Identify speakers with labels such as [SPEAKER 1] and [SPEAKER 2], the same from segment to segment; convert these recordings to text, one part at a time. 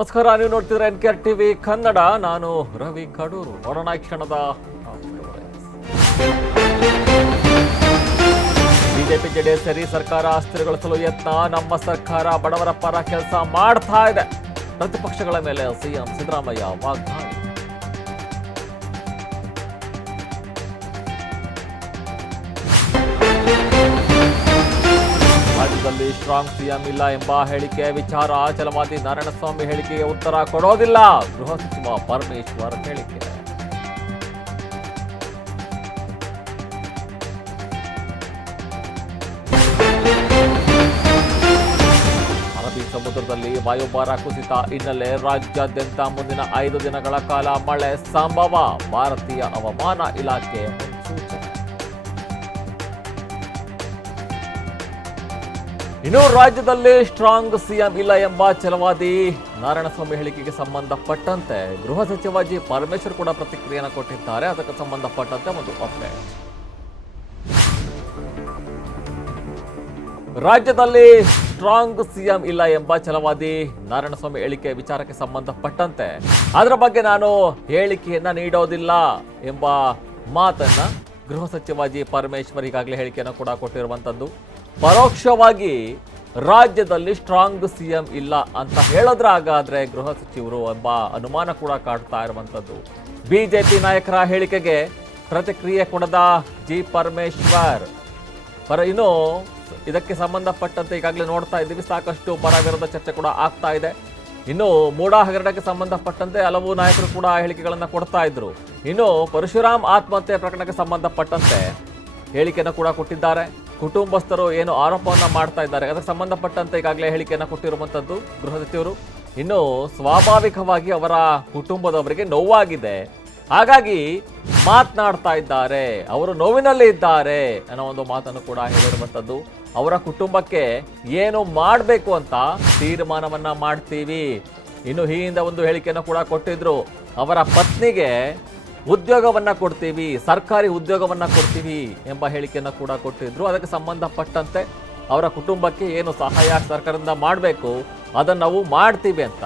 [SPEAKER 1] ನಮಸ್ಕಾರ, ನೀವು ನೋಡ್ತಿದ್ರೆ ಎನ್ ಕೆ ಟಿವಿ ಕನ್ನಡ. ನಾನು ರವಿ ಕಡೂರು. ಈ ಕ್ಷಣದ ಬಿಜೆಪಿ, ಜೆಡಿಎಸ್ ಸೇರಿ ಸರ್ಕಾರ ಅಸ್ಥಿರಗೊಳಿಸಲು ಯತ್ನ. ನಮ್ಮ ಸರ್ಕಾರ ಬಡವರ ಪರ ಕೆಲಸ ಮಾಡ್ತಾ ಇದೆ. ಪ್ರತಿಪಕ್ಷಗಳ ಮೇಲೆ ಸಿಎಂ ಸಿದ್ದರಾಮಯ್ಯ ವಾಗ್ದಾಳಿ. ರಾಜ್ಯದಲ್ಲಿ ಸ್ಟ್ರಾಂಗ್ ಸಿಎಂ ಇಲ್ಲ ಎಂಬ ಹೇಳಿಕೆ, ವಿಚಾರ ಛಲವಾದಿ ನಾರಾಯಣಸ್ವಾಮಿ ಹೇಳಿಕೆಗೆ ಉತ್ತರ ಕೊಡೋದಿಲ್ಲ. ಗೃಹ ಸಚಿವ ಪರಮೇಶ್ವರ್ ಹೇಳಿಕೆ. ಅರಬ್ಬಿ ಸಮುದ್ರದಲ್ಲಿ ವಾಯುಭಾರ ಕುಸಿತ ಹಿನ್ನೆಲೆ ರಾಜ್ಯಾದ್ಯಂತ ಮುಂದಿನ ಐದು ದಿನಗಳ ಕಾಲ ಮಳೆ ಸಂಭವ. ಭಾರತೀಯ ಹವಾಮಾನ ಇಲಾಖೆ ಇನ್ನು ರಾಜ್ಯದಲ್ಲಿ ಸ್ಟ್ರಾಂಗ್ ಸಿಎಂ ಇಲ್ಲ ಎಂಬ ಛಲವಾದಿ ನಾರಾಯಣಸ್ವಾಮಿ ಹೇಳಿಕೆಗೆ ಸಂಬಂಧಪಟ್ಟಂತೆ ಗೃಹ ಸಚಿವ ಜಿ ಪರಮೇಶ್ವರ್ ಕೂಡ ಪ್ರತಿಕ್ರಿಯೆಯನ್ನು ಕೊಟ್ಟಿದ್ದಾರೆ. ಅದಕ್ಕೆ ಸಂಬಂಧಪಟ್ಟಂತೆ ಒಂದು ಅಪ್ಡೇಟ್ ರಾಜ್ಯದಲ್ಲಿ ಸ್ಟ್ರಾಂಗ್ ಸಿಎಂ ಇಲ್ಲ ಎಂಬ ಛಲವಾದಿ ನಾರಾಯಣಸ್ವಾಮಿ ಹೇಳಿಕೆ ವಿಚಾರಕ್ಕೆ ಸಂಬಂಧಪಟ್ಟಂತೆ. ಅದರ ಬಗ್ಗೆ ನಾನು ಹೇಳಿಕೆಯನ್ನ ನೀಡೋದಿಲ್ಲ ಎಂಬ ಮಾತನ್ನ ಗೃಹ ಸಚಿವ ಜಿ ಪರಮೇಶ್ವರ್ ಈಗಾಗಲೇ ಹೇಳಿಕೆಯನ್ನು ಕೂಡ ಕೊಟ್ಟಿರುವಂತದ್ದು. ಪರೋಕ್ಷವಾಗಿ ರಾಜ್ಯದಲ್ಲಿ ಸ್ಟ್ರಾಂಗ್ ಸಿಎಂ ಇಲ್ಲ ಅಂತ ಹೇಳಿದ್ರೆ ಹಾಗಾದ್ರೆ ಗೃಹ ಸಚಿವರು ಎಂಬ ಅನುಮಾನ ಕೂಡ ಕಾಡ್ತಾ ಇರುವಂತದ್ದು ಬಿಜೆಪಿ ನಾಯಕರ ಹೇಳಿಕೆಗೆ ಪ್ರತಿಕ್ರಿಯೆ ಕೊಡದ ಜಿ ಪರಮೇಶ್ವರ್. ಪರ ಇನ್ನು ಇದಕ್ಕೆ ಸಂಬಂಧಪಟ್ಟಂತೆ ಈಗಾಗಲೇ ನೋಡ್ತಾ ಇದ್ದೀವಿ, ಸಾಕಷ್ಟು ಪರ ವಿರೋಧ ಚರ್ಚೆ ಕೂಡ ಆಗ್ತಾ ಇದೆ. ಇನ್ನು ಮೂಡಾ ಹಗರಣಕ್ಕೆ ಸಂಬಂಧಪಟ್ಟಂತೆ ಹಲವು ನಾಯಕರು ಕೂಡ ಹೇಳಿಕೆಗಳನ್ನು ಕೊಡ್ತಾ ಇದ್ರು. ಇನ್ನು ಪರಶುರಾಮ್ ಆತ್ಮಹತ್ಯೆ ಪ್ರಕರಣಕ್ಕೆ ಸಂಬಂಧಪಟ್ಟಂತೆ ಹೇಳಿಕೆಯನ್ನು ಕೂಡ ಕೊಟ್ಟಿದ್ದಾರೆ. ಕುಟುಂಬಸ್ಥರು ಏನು ಆರೋಪವನ್ನು ಮಾಡ್ತಾ ಇದ್ದಾರೆ. ಅದಕ್ಕೆ ಸಂಬಂಧಪಟ್ಟಂತೆ ಈಗಾಗಲೇ ಹೇಳಿಕೆಯನ್ನು ಕೊಟ್ಟಿರುವಂಥದ್ದು ಗೃಹ ಸಚಿವರು. ಇನ್ನು ಸ್ವಾಭಾವಿಕವಾಗಿ ಅವರ ಕುಟುಂಬದವರಿಗೆ ನೋವಾಗಿದೆ. ಹಾಗಾಗಿ ಮಾತನಾಡ್ತಾ ಇದ್ದಾರೆ. ಅವರು ನೋವಿನಲ್ಲಿ ಇದ್ದಾರೆ ಅನ್ನೋ ಒಂದು ಮಾತನ್ನು ಕೂಡ ಹೇಳಿರುವಂಥದ್ದು ಅವರ ಕುಟುಂಬಕ್ಕೆ ಏನು ಮಾಡಬೇಕು ಅಂತ ತೀರ್ಮಾನವನ್ನು ಮಾಡ್ತೀವಿ. ಇನ್ನು ಈ ಒಂದು ಹೇಳಿಕೆಯನ್ನು ಕೂಡ ಕೊಟ್ಟಿದ್ರು. ಅವರ ಪತ್ನಿಗೆ ಉದ್ಯೋಗವನ್ನ ಕೊಡ್ತೀವಿ ಸರ್ಕಾರಿ ಉದ್ಯೋಗವನ್ನ ಕೊಡ್ತೀವಿ ಎಂಬ ಹೇಳಿಕೆಯನ್ನು ಕೂಡ ಕೊಟ್ಟಿದ್ರು. ಅದಕ್ಕೆ ಸಂಬಂಧಪಟ್ಟಂತೆ ಅವರ ಕುಟುಂಬಕ್ಕೆ ಏನು ಸಹಾಯ ಸರ್ಕಾರದಿಂದ ಮಾಡಬೇಕು ಅದನ್ನು ನಾವು ಮಾಡ್ತೀವಿ ಅಂತ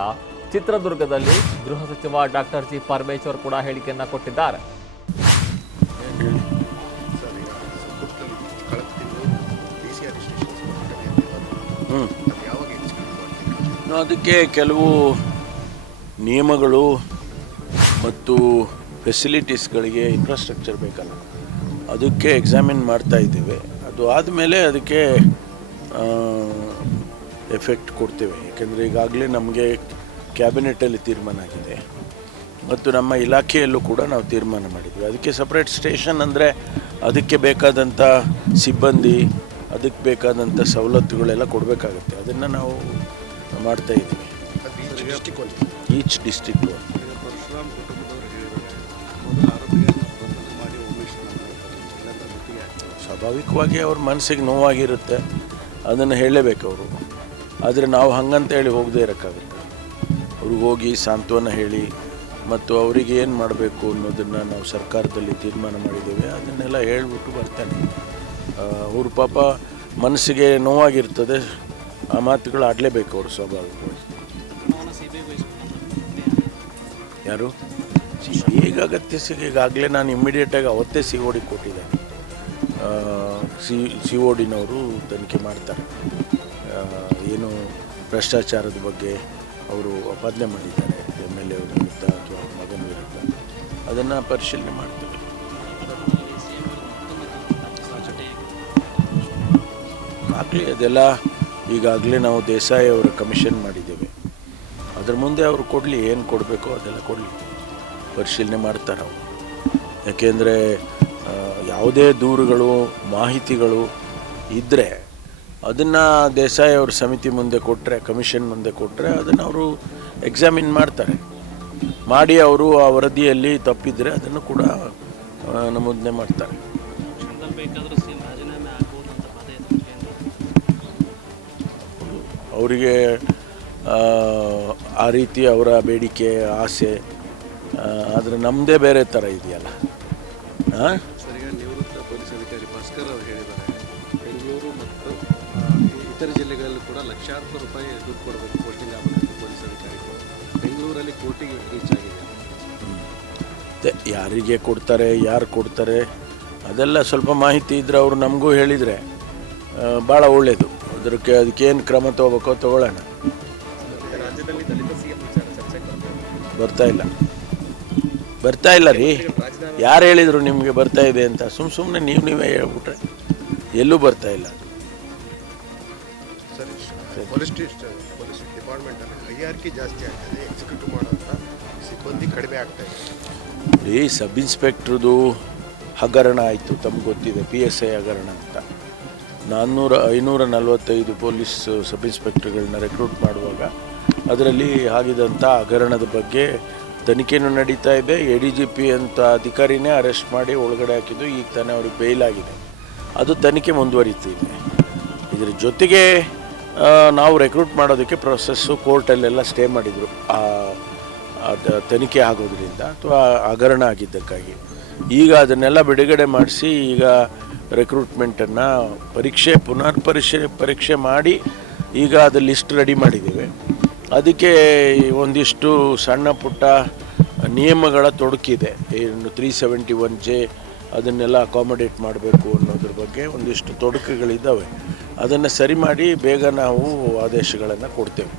[SPEAKER 1] ಚಿತ್ರದುರ್ಗದಲ್ಲಿ ಗೃಹ ಸಚಿವ ಡಾಕ್ಟರ್ ಜಿ ಪರಮೇಶ್ವರ್ ಕೂಡ ಹೇಳಿಕೆಯನ್ನು ಕೊಟ್ಟಿದ್ದಾರೆ.
[SPEAKER 2] ಅದಕ್ಕೆ ಕೆಲವು ನಿಯಮಗಳು ಮತ್ತು ಫೆಸಿಲಿಟೀಸ್ಗಳಿಗೆ ಇನ್ಫ್ರಾಸ್ಟ್ರಕ್ಚರ್ ಬೇಕಲ್ಲ. ಅದಕ್ಕೆ ಎಕ್ಸಾಮಿನ್ ಮಾಡ್ತಾ ಇದ್ದೇವೆ. ಅದು ಆದಮೇಲೆ ಅದಕ್ಕೆ ಎಫೆಕ್ಟ್ ಕೊಡ್ತೇವೆ. ಯಾಕೆಂದರೆ ಈಗಾಗಲೇ ನಮಗೆ ಕ್ಯಾಬಿನೆಟಲ್ಲಿ ತೀರ್ಮಾನ ಆಗಿದೆ. ಮತ್ತು ನಮ್ಮ ಇಲಾಖೆಯಲ್ಲೂ ಕೂಡ ನಾವು ತೀರ್ಮಾನ ಮಾಡಿದ್ವಿ. ಅದಕ್ಕೆ ಸಪ್ರೇಟ್ ಸ್ಟೇಷನ್ ಅಂದರೆ ಅದಕ್ಕೆ ಬೇಕಾದಂಥ ಸಿಬ್ಬಂದಿ ಅದಕ್ಕೆ ಬೇಕಾದಂಥ ಸವಲತ್ತುಗಳೆಲ್ಲ ಕೊಡಬೇಕಾಗುತ್ತೆ. ಅದನ್ನು ನಾವು ಮಾಡ್ತಾ ಇದ್ದೀವಿ.
[SPEAKER 3] ಈಚ್ ಡಿಸ್ಟಿಕ್
[SPEAKER 2] ಸ್ವಾಭಾವಿಕವಾಗಿ ಅವ್ರ ಮನಸ್ಸಿಗೆ ನೋವಾಗಿರುತ್ತೆ. ಅದನ್ನು ಹೇಳಲೇಬೇಕು ಅವರು. ಆದರೆ ನಾವು ಹಂಗಂತ ಹೇಳಿ ಹೋಗದೇ ಇರೋಕ್ಕಾಗುತ್ತೆ. ಅವ್ರಿಗೆ ಹೋಗಿ ಸಾಂತ್ವನ ಹೇಳಿ ಮತ್ತು ಅವರಿಗೆ ಏನು ಮಾಡಬೇಕು ಅನ್ನೋದನ್ನು ನಾವು ಸರ್ಕಾರದಲ್ಲಿ ತೀರ್ಮಾನ ಮಾಡಿದ್ದೇವೆ. ಅದನ್ನೆಲ್ಲ ಹೇಳ್ಬಿಟ್ಟು ಬರ್ತಾನೆ. ಅವ್ರ ಪಾಪ ಮನಸ್ಸಿಗೆ ನೋವಾಗಿರ್ತದೆ. ಆ ಮಾತುಗಳು ಆಡಲೇಬೇಕು ಅವರು ಸ್ವಾಭಾವಿಕವಾಗಿ. ಯಾರು? ಈಗ ಅಗತ್ಯ ಸಿಗ ಈಗಾಗಲೇ ನಾನು ಇಮ್ಮಿಡಿಯೇಟಾಗಿ ಅವತ್ತೇ ಸಿಗೋಡಿ ಕೊಟ್ಟಿದ್ದೆ ಸಿ ಸಿ ಓ ಡಿನವರು ತನಿಖೆ ಮಾಡ್ತಾರೆ. ಏನು ಭ್ರಷ್ಟಾಚಾರದ ಬಗ್ಗೆ ಅವರು ಅಪಾದನೆ ಮಾಡಿದ್ದಾರೆ, ಎಂ ಎಲ್ ಎ ವಿರುದ್ಧ ಅಥವಾ ಮಗನ ವಿರುದ್ಧ, ಅದನ್ನು ಪರಿಶೀಲನೆ ಮಾಡ್ತೀವಿ ಆಗಲಿ, ಅದೆಲ್ಲ ಈಗಾಗಲೇ ನಾವು ದೇಸಾಯಿ ಅವರ ಕಮಿಷನ್ ಮಾಡಿದ್ದೇವೆ. ಅದ್ರ ಮುಂದೆ ಅವರು ಕೊಡಲಿ, ಏನು ಕೊಡಬೇಕೋ ಅದೆಲ್ಲ ಕೊಡಲಿ. ಪರಿಶೀಲನೆ ಮಾಡ್ತಾರೆ ಅವರು. ಯಾಕೆಂದರೆ ಯಾವುದೇ ದೂರುಗಳು, ಮಾಹಿತಿಗಳು ಇದ್ದರೆ ಅದನ್ನು ದೇಸಾಯಿ ಅವ್ರ ಸಮಿತಿ ಮುಂದೆ ಕೊಟ್ಟರೆ ಕಮಿಷನ್ ಮುಂದೆ ಕೊಟ್ಟರೆ ಅದನ್ನು ಅವರು ಎಕ್ಸಾಮಿನ್ ಮಾಡ್ತಾರೆ. ಮಾಡಿ ಅವರು ಆ ವರದಿಯಲ್ಲಿ ತಪ್ಪಿದರೆ ಅದನ್ನು ಕೂಡ ನಮೂದನೆ ಮಾಡ್ತಾರೆ. ಅವರಿಗೆ, ಆ ರೀತಿ ಅವರ ಬೇಡಿಕೆ, ಆಸೆ ಆದರೆ ನಮ್ಮದೇ ಬೇರೆ ಥರ ಇದೆಯಲ್ಲ ಹಾಂ
[SPEAKER 3] ಭಾಸ್ಕರ್ ಅವರು ಹೇಳಿದ್ದಾರೆ. ಬೆಂಗಳೂರು ಮತ್ತು ಇತರ ಜಿಲ್ಲೆಗಳಲ್ಲಿ ಕೂಡ ಲಕ್ಷಾಂತರ ರೂಪಾಯಿ ದುಡ್ಡು ಕೊಡಬೇಕು ಪೋಸ್ಟಿಂಗ್ ಆಗಬೇಕು ಪೊಲೀಸ್ ಅಧಿಕಾರಿಗಳು. ಬೆಂಗಳೂರಲ್ಲಿ ಕೋಟಿಗೆ ರೀಚ್ ಆಗಿದೆ.
[SPEAKER 2] ಯಾರಿಗೆ ಕೊಡ್ತಾರೆ ಯಾರು ಕೊಡ್ತಾರೆ ಅದೆಲ್ಲ ಸ್ವಲ್ಪ ಮಾಹಿತಿ ಇದ್ದರೆ ಅವರು ನಮಗೂ ಹೇಳಿದರೆ ಭಾಳ ಒಳ್ಳೆಯದು ಅದಕ್ಕೆ ಅದಕ್ಕೇನು ಕ್ರಮ ತಗೋಬೇಕೋ ತಗೊಳ್ಳೋಣ. ಬರ್ತಾ ಇಲ್ಲ. ಬರ್ತಾ ಇಲ್ಲ ರೀ. ಯಾರು ಹೇಳಿದರು ನಿಮಗೆ ಬರ್ತಾ ಇದೆ ಅಂತ? ಸುಮ್ಮ ಸುಮ್ಮನೆ ನೀವು ನೀವೇ ಹೇಳ್ಬಿಟ್ರೆ ಎಲ್ಲೂ ಬರ್ತಾ ಇಲ್ಲ.
[SPEAKER 4] ರೀ ಪೊಲೀಸ್ ಸ್ಟೇಷನ್ ಪೊಲೀಸ್ ಡಿಪಾರ್ಟ್ಮೆಂಟಲ್ಲಿ ಹೈಯಾರ್ಕಿ ಜಾಸ್ತಿ ಆಗ್ತದೆ ಎಕ್ಸಿಕ್ಯೂಟಿವ್ ಮಾಡೋಂಥ ಸಿಬ್ಬಂದಿ ಕಡಿಮೆ ಆಗ್ತಾ ಇದೆ.
[SPEAKER 2] ಈ ಸಬ್ ಇನ್ಸ್ಪೆಕ್ಟ್ರದು ಹಗರಣ ಆಯಿತು ತಮ್ಗೆ ಗೊತ್ತಿದೆ ಪಿ ಎಸ್ ಐ ಹಗರಣ ಅಂತ. ನಾನ್ನೂರ ಐನೂರ ನಲವತ್ತೈದು ಪೊಲೀಸ್ ಸಬ್ ಇನ್ಸ್ಪೆಕ್ಟರ್ಗಳನ್ನ ರೆಕ್ರೂಟ್ ಮಾಡುವಾಗ ಅದರಲ್ಲಿ ಆಗಿದಂಥ ಹಗರಣದ ಬಗ್ಗೆ ತನಿಖೆನೂ ನಡೀತಾ ಇದೆ. ಎ ಡಿ ಜಿ ಪಿ ಅಂತ ಅಧಿಕಾರಿನೇ ಅರೆಸ್ಟ್ ಮಾಡಿ ಒಳಗಡೆ ಹಾಕಿದ್ದು ಈಗ ತಾನೇ ಅವ್ರಿಗೆ ಬೇಲ್ ಆಗಿದೆ. ಅದು ತನಿಖೆ ಮುಂದುವರಿತಿದೆ. ಇದರ ಜೊತೆಗೆ ನಾವು ರೆಕ್ರೂಟ್ ಮಾಡೋದಕ್ಕೆ ಪ್ರೊಸೆಸ್ಸು ಕೋರ್ಟಲ್ಲೆಲ್ಲ ಸ್ಟೇ ಮಾಡಿದರು. ಅದು ತನಿಖೆ ಆಗೋದ್ರಿಂದ ಅಥವಾ ಹಗರಣ ಆಗಿದ್ದಕ್ಕಾಗಿ. ಈಗ ಅದನ್ನೆಲ್ಲ ಬಿಡುಗಡೆ ಮಾಡಿಸಿ ಈಗ ರೆಕ್ರೂಟ್ಮೆಂಟನ್ನು ಪರೀಕ್ಷೆ ಪುನರ್ ಪರೀಕ್ಷೆ ಪರೀಕ್ಷೆ ಮಾಡಿ ಈಗ ಅದು ಲಿಸ್ಟ್ ರೆಡಿ ಮಾಡಿದ್ದೇವೆ. ಅದಕ್ಕೆ ಒಂದಿಷ್ಟು ಸಣ್ಣ ಪುಟ್ಟ ನಿಯಮಗಳ ತೊಡಕಿದೆ. ಏನು ತ್ರೀ ಸೆವೆಂಟಿ ಒನ್ ಜೆ ಅದನ್ನೆಲ್ಲ ಅಕಾಮಡೇಟ್ ಮಾಡಬೇಕು ಅನ್ನೋದ್ರ ಬಗ್ಗೆ ಒಂದಿಷ್ಟು ತೊಡಕುಗಳಿದ್ದಾವೆ. ಅದನ್ನು ಸರಿ ಮಾಡಿ ಬೇಗ ನಾವು ಆದೇಶಗಳನ್ನು ಕೊಡ್ತೇವೆ.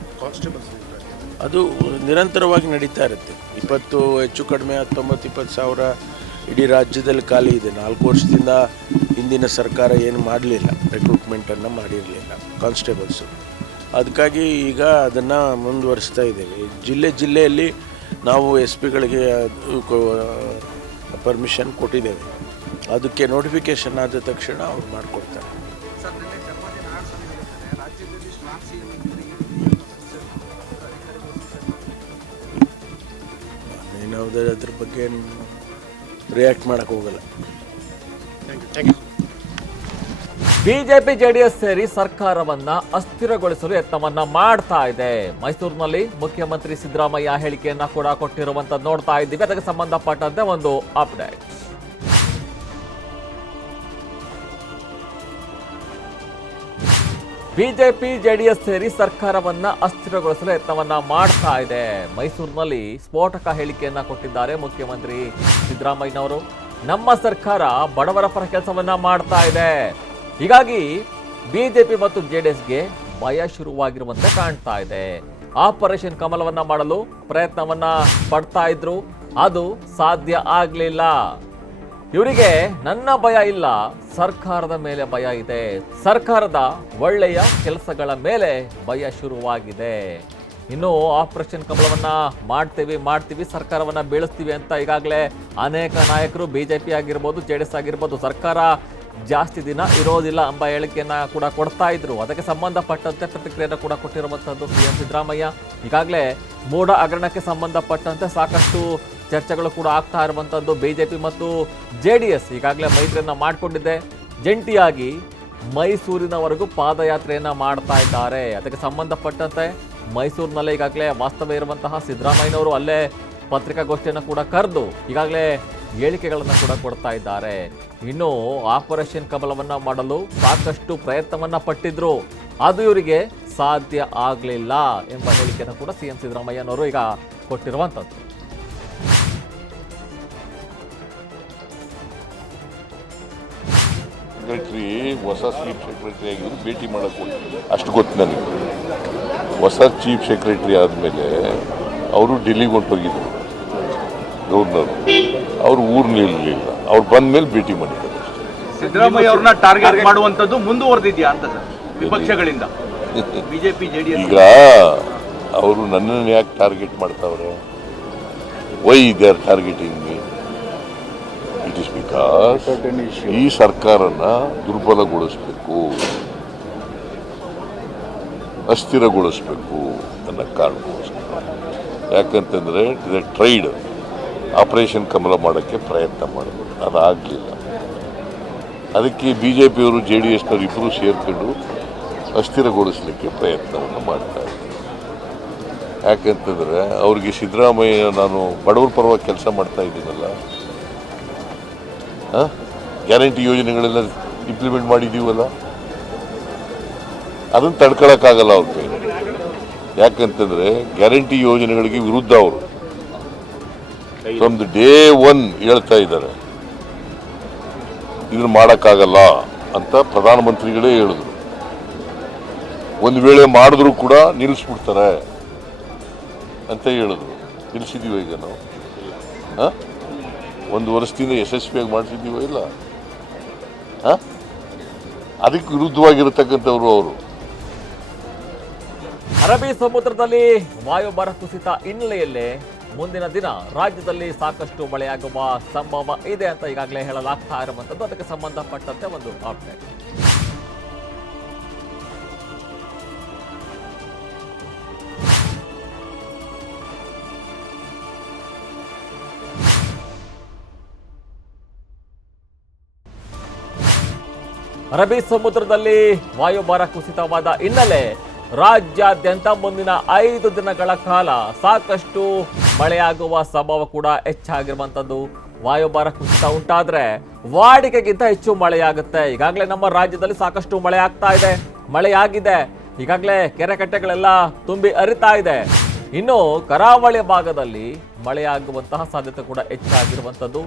[SPEAKER 2] ಅದು ನಿರಂತರವಾಗಿ ನಡೀತಾ ಇರುತ್ತೆ. ಇಪ್ಪತ್ತು ಹೆಚ್ಚು ಕಡಿಮೆ ಹತ್ತೊಂಬತ್ತು, ಇಪ್ಪತ್ತು ಸಾವಿರ ಇಡೀ ರಾಜ್ಯದಲ್ಲಿ ಖಾಲಿ ಇದೆ. ನಾಲ್ಕು ವರ್ಷದಿಂದ ಹಿಂದಿನ ಸರ್ಕಾರ ಏನು ಮಾಡಲಿಲ್ಲ. ರೆಕ್ರೂಟ್ಮೆಂಟನ್ನು ಮಾಡಿರಲಿಲ್ಲ. ಕಾನ್ಸ್ಟೇಬಲ್ಸು ಅದಕ್ಕಾಗಿ ಈಗ ಅದನ್ನು ಮುಂದುವರಿಸ್ತಾ ಇದ್ದೇವೆ. ಜಿಲ್ಲೆ ಜಿಲ್ಲೆಯಲ್ಲಿ ನಾವು ಎಸ್ ಪಿಗಳಿಗೆ ಪರ್ಮಿಷನ್ ಕೊಟ್ಟಿದ್ದೇವೆ. ಅದಕ್ಕೆ ನೋಟಿಫಿಕೇಶನ್ ಆದ ತಕ್ಷಣ ಅವ್ರು ಮಾಡಿಕೊಡ್ತಾರೆ. ಅದ್ರ ಬಗ್ಗೆ ರಿಯಾಕ್ಟ್ ಮಾಡೋಕ್ಕೆ ಹೋಗಲ್ಲ.
[SPEAKER 4] ಥ್ಯಾಂಕ್ ಯು
[SPEAKER 1] ಬಿಜೆಪಿ ಜೆಡಿಎಸ್ ಸೇರಿ ಸರ್ಕಾರವನ್ನ ಅಸ್ಥಿರಗೊಳಿಸಲು ಯತ್ನವನ್ನ ಮಾಡ್ತಾ ಇದೆ. ಮೈಸೂರಿನಲ್ಲಿ ಮುಖ್ಯಮಂತ್ರಿ ಸಿದ್ದರಾಮಯ್ಯ ಹೇಳಿಕೆಯನ್ನ ಕೂಡ ಕೊಟ್ಟಿರುವಂತ ನೋಡ್ತಾ ಇದ್ದೀವಿ. ಅದಕ್ಕೆ ಸಂಬಂಧಪಟ್ಟಂತೆ ಒಂದು ಅಪ್ಡೇಟ್ ಬಿಜೆಪಿ ಜೆಡಿಎಸ್ ಸೇರಿ ಸರ್ಕಾರವನ್ನ ಅಸ್ಥಿರಗೊಳಿಸಲು ಯತ್ನವನ್ನ ಮಾಡ್ತಾ ಇದೆ. ಮೈಸೂರಿನಲ್ಲಿ ಸ್ಫೋಟಕ ಹೇಳಿಕೆಯನ್ನ ಕೊಟ್ಟಿದ್ದಾರೆ ಮುಖ್ಯಮಂತ್ರಿ ಸಿದ್ದರಾಮಯ್ಯನವರು. ನಮ್ಮ ಸರ್ಕಾರ ಬಡವರ ಪರ ಕೆಲಸವನ್ನ ಮಾಡ್ತಾ ಇದೆ. ಹೀಗಾಗಿ ಬಿಜೆಪಿ ಮತ್ತು ಜೆಡಿಎಸ್ಗೆ ಭಯ ಶುರುವಾಗಿರುವಂತೆ ಕಾಣ್ತಾ ಇದೆ. ಆಪರೇಷನ್ ಕಮಲವನ್ನ ಮಾಡಲು ಪ್ರಯತ್ನವನ್ನ ಪಡ್ತಾ ಇದ್ರು. ಅದು ಸಾಧ್ಯ ಆಗಲಿಲ್ಲ. ಇವರಿಗೆ ನನ್ನ ಭಯ ಇಲ್ಲ. ಸರ್ಕಾರದ ಮೇಲೆ ಭಯ ಇದೆ. ಸರ್ಕಾರದ ಒಳ್ಳೆಯ ಕೆಲಸಗಳ ಮೇಲೆ ಭಯ ಶುರುವಾಗಿದೆ. ಇನ್ನು ಆಪರೇಷನ್ ಕಮಲವನ್ನ ಮಾಡ್ತೀವಿ ಮಾಡ್ತೀವಿ, ಸರ್ಕಾರವನ್ನ ಬೀಳಿಸ್ತೀವಿ ಅಂತ ಈಗಾಗಲೇ ಅನೇಕ ನಾಯಕರು ಬಿಜೆಪಿ ಆಗಿರ್ಬೋದು ಜೆ ಡಿ ಎಸ್ ಆಗಿರ್ಬೋದು, ಸರ್ಕಾರ ಜಾಸ್ತಿ ದಿನ ಇರೋದಿಲ್ಲ ಎಂಬ ಹೇಳಿಕೆಯನ್ನ ಕೂಡ ಕೊಡ್ತಾ ಇದ್ರು. ಅದಕ್ಕೆ ಸಂಬಂಧಪಟ್ಟಂತೆ ಪ್ರತಿಕ್ರಿಯೆಯನ್ನು ಕೂಡ ಕೊಟ್ಟಿರುವಂಥದ್ದು ಸಿ ಎಂ ಸಿದ್ದರಾಮಯ್ಯ. ಈಗಾಗಲೇ ಮೋಡ ಹಗರಣಕ್ಕೆ ಸಂಬಂಧಪಟ್ಟಂತೆ ಸಾಕಷ್ಟು ಚರ್ಚೆಗಳು ಕೂಡ ಆಗ್ತಾ ಇರುವಂಥದ್ದು ಬಿ ಜೆ ಪಿ ಮತ್ತು ಜೆ ಡಿ ಎಸ್ ಈಗಾಗಲೇ ಮೈತ್ರಿಯನ್ನು ಮಾಡಿಕೊಂಡಿದೆ. ಜಂಟಿಯಾಗಿ ಮೈಸೂರಿನವರೆಗೂ ಪಾದಯಾತ್ರೆಯನ್ನು ಮಾಡ್ತಾ ಇದ್ದಾರೆ. ಅದಕ್ಕೆ ಸಂಬಂಧಪಟ್ಟಂತೆ ಮೈಸೂರಿನಲ್ಲೇ ಈಗಾಗಲೇ ವಾಸ್ತವ ಇರುವಂತಹ ಸಿದ್ದರಾಮಯ್ಯನವರು ಅಲ್ಲೇ ಪತ್ರಿಕಾಗೋಷ್ಠಿಯನ್ನು ಕೂಡ ಕರೆದು ಈಗಾಗಲೇ ಹೇಳಿಕೆಗಳನ್ನು ಕೂಡ ಕೊಡ್ತಾ ಇದ್ದಾರೆ. ಇನ್ನು ಆಪರೇಷನ್ ಕಮಲವನ್ನು ಮಾಡಲು ಸಾಕಷ್ಟು ಪ್ರಯತ್ನವನ್ನ ಪಟ್ಟಿದ್ರು. ಅದು ಇವರಿಗೆ ಸಾಧ್ಯ ಆಗಲಿಲ್ಲ ಎಂಬ ಹೇಳಿಕೆಯನ್ನು ಕೂಡ ಸಿಎಂ ಸಿದ್ದರಾಮಯ್ಯನವರು ಈಗ ಕೊಟ್ಟಿರುವಂಥದ್ದು.
[SPEAKER 5] ಸೆಕ್ರೆಟ್ರಿ ಹೊಸ ಚೀಫ್ ಸೆಕ್ರೆಟರಿ ಆಗಿದ್ರು ಭೇಟಿ ಮಾಡಕ್ಕೆ ಅಷ್ಟು ಗೊತ್ತು ನನಗೆ ಹೊಸ ಚೀಫ್ ಸೆಕ್ರೆಟರಿ ಆದಮೇಲೆ ಅವರು ಡೆಲ್ಲಿಗೆ ಹೊಂಟೋಗಿದ್ರು ಗವರ್ನರ್ ಅವರು ಊರು ಇರಲಿಲ್ಲ. ಅವ್ರು ಬಂದ ಮೇಲೆ ಭೇಟಿ ಮಾಡಿದ್ದಾರೆ
[SPEAKER 6] ಸಿದ್ದರಾಮಯ್ಯ ಅವ್ರನ್ನ ಟಾರ್ಗೆಟ್ ಮಾಡುವಂಥದ್ದು ಮುಂದುವರೆದಿದೆಯಾ ಅಂತ ಸರ್? ವಿಪಕ್ಷಗಳಿಂದ. BJP JDS.
[SPEAKER 5] ಈಗ ಅವರು ನನ್ನನ್ನು ಯಾಕೆ ಟಾರ್ಗೆಟ್ ಮಾಡ್ತಾವ್ರೆ? Why they are targeting me it is because ಈ ಸರ್ಕಾರನ ದುರ್ಬಲಗೊಳಿಸಬೇಕು. ಅಸ್ಥಿರಗೊಳಿಸಬೇಕು ಅನ್ನೋ ಕಾರಣಕ್ಕೋಸ್ಕರ. ಯಾಕಂತಂದರೆ ಟ್ರೈಡ್ ಆಪರೇಷನ್ ಕಮಲ ಮಾಡೋಕ್ಕೆ ಪ್ರಯತ್ನ ಮಾಡಿದ್ರು ಅದಾಗಲಿಲ್ಲ. ಅದಕ್ಕೆ ಬಿ ಜೆ ಪಿಯವರು ಜೆ ಡಿ ಎಸ್ನವರು ಇಬ್ಬರು ಸೇರ್ಕೊಂಡು ಅಸ್ಥಿರಗೊಳಿಸಲಿಕ್ಕೆ ಪ್ರಯತ್ನವನ್ನು ಮಾಡ್ತಾ ಇದ್ದಾರೆ ಯಾಕಂತಂದರೆ ಅವ್ರಿಗೆ ಸಿದ್ದರಾಮಯ್ಯ ನಾನು ಬಡವರ ಪರವಾಗಿ ಕೆಲಸ ಮಾಡ್ತಾ ಇದ್ದೀನಲ್ಲ. ಗ್ಯಾರಂಟಿ ಯೋಜನೆಗಳೆಲ್ಲ ಇಂಪ್ಲಿಮೆಂಟ್ ಮಾಡಿದ್ದೀವಲ್ಲ. ಅದನ್ನು ತಡ್ಕೊಳಕ್ಕಾಗಲ್ಲ ಅವ್ರ ಕೈ ಯಾಕಂತಂದರೆ ಗ್ಯಾರಂಟಿ ಯೋಜನೆಗಳಿಗೆ ವಿರುದ್ಧ ಅವರು. ಫ್ರಮ್ ದ ಡೇ ಒನ್ ಹೇಳ್ತಾ ಇದ್ದಾರೆ. ಇದನ್ನು ಮಾಡೋಕ್ಕಾಗಲ್ಲ ಅಂತ ಪ್ರಧಾನಮಂತ್ರಿಗಳೇ ಹೇಳಿದ್ರು. ಒಂದು ವೇಳೆ ಮಾಡಿದ್ರು ಕೂಡ ನಿಲ್ಲಿಸ್ಬಿಡ್ತಾರೆ ಅಂತ ಹೇಳಿದ್ರು. ನಿಲ್ಲಿಸಿದೀವ ಈಗ ನಾವು? ಹಾಂ? ಒಂದು ವರ್ಷದಿಂದ ಯಶಸ್ವಿಯಾಗಿ ಮಾಡಿಸಿದ್ದೀವೋ ಇಲ್ಲ? ಹಾಂ? ಅದಕ್ಕೆ ವಿರುದ್ಧವಾಗಿರತಕ್ಕಂಥವ್ರು ಅವರು.
[SPEAKER 1] ಅರಬ್ಬಿ ಸಮುದ್ರದಲ್ಲಿ ವಾಯುಭಾರ ಕುಸಿತ ಹಿನ್ನೆಲೆಯಲ್ಲೇ ಮುಂದಿನ ದಿನ ರಾಜ್ಯದಲ್ಲಿ ಸಾಕಷ್ಟು ಮಳೆಯಾಗುವ ಸಂಭವ ಇದೆ ಅಂತ ಈಗಾಗಲೇ ಹೇಳಲಾಗ್ತಾ ಇರುವಂಥದ್ದು. ಅದಕ್ಕೆ ಸಂಬಂಧಪಟ್ಟಂತೆ ಒಂದು ಅಪ್ಡೇಟ್ ಅರಬ್ಬಿ ಸಮುದ್ರದಲ್ಲಿ ವಾಯುಭಾರ ಕುಸಿತವಾದ ಹಿನ್ನೆಲೆ ರಾಜ್ಯಾದ್ಯಂತ ಮುಂದಿನ ಐದು ದಿನಗಳ ಕಾಲ ಸಾಕಷ್ಟು ಮಳೆಯಾಗುವ ಸಂಭವ ಕೂಡ ಹೆಚ್ಚಾಗಿರುವಂಥದ್ದು ವಾಯುಭಾರ ಕುಸಿತ ಉಂಟಾದ್ರೆ ವಾಡಿಕೆಗಿಂತ ಹೆಚ್ಚು ಮಳೆಯಾಗುತ್ತೆ. ಈಗಾಗಲೇ ನಮ್ಮ ರಾಜ್ಯದಲ್ಲಿ ಸಾಕಷ್ಟು ಮಳೆ ಆಗ್ತಾ ಇದೆ. ಮಳೆಯಾಗಿದೆ. ಈಗಾಗಲೇ ಕೆರೆಕಟ್ಟೆಗಳೆಲ್ಲ ತುಂಬಿ ಅರಿತಾ ಇದೆ. ಇನ್ನು ಕರಾವಳಿ ಭಾಗದಲ್ಲಿ ಮಳೆಯಾಗುವಂತಹ ಸಾಧ್ಯತೆ ಕೂಡ ಹೆಚ್ಚಾಗಿರುವಂಥದ್ದು.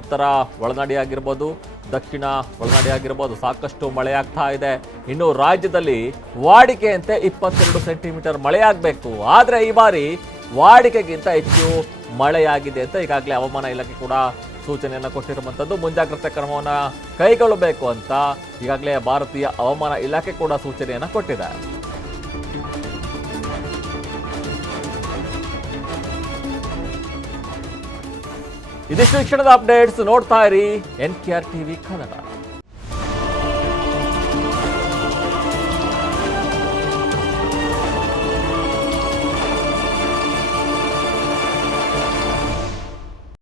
[SPEAKER 1] ಉತ್ತರ ಒಳನಾಡಿ ಆಗಿರ್ಬೋದು, ದಕ್ಷಿಣ ಒಳನಾಡಿ ಆಗಿರ್ಬೋದು ಸಾಕಷ್ಟು ಮಳೆಯಾಗ್ತಾ ಇದೆ. ಇನ್ನು ರಾಜ್ಯದಲ್ಲಿ ವಾಡಿಕೆಯಂತೆ ಇಪ್ಪತ್ತೆರಡು ಸೆಂಟಿಮೀಟರ್ ಮಳೆಯಾಗಬೇಕು. ಆದರೆ ಈ ಬಾರಿ ವಾಡಿಕೆಗಿಂತ ಹೆಚ್ಚು ಮಳೆಯಾಗಿದೆ ಅಂತ ಈಗಾಗಲೇ ಹವಾಮಾನ ಇಲಾಖೆ ಕೂಡ ಸೂಚನೆಯನ್ನು ಕೊಟ್ಟಿರುವಂಥದ್ದು. ಮುಂಜಾಗ್ರತೆ ಕ್ರಮವನ್ನು ಕೈಗೊಳ್ಳಬೇಕು ಅಂತ ಈಗಾಗಲೇ ಭಾರತೀಯ ಹವಾಮಾನ ಇಲಾಖೆ ಕೂಡ ಸೂಚನೆಯನ್ನು ಕೊಟ್ಟಿದೆ. ಇದಿಷ್ಟು ಶಿಕ್ಷಣದ ಅಪ್ಡೇಟ್ಸ್ ನೋಡ್ತಾ ಇರಿ. N K R TV Kannada.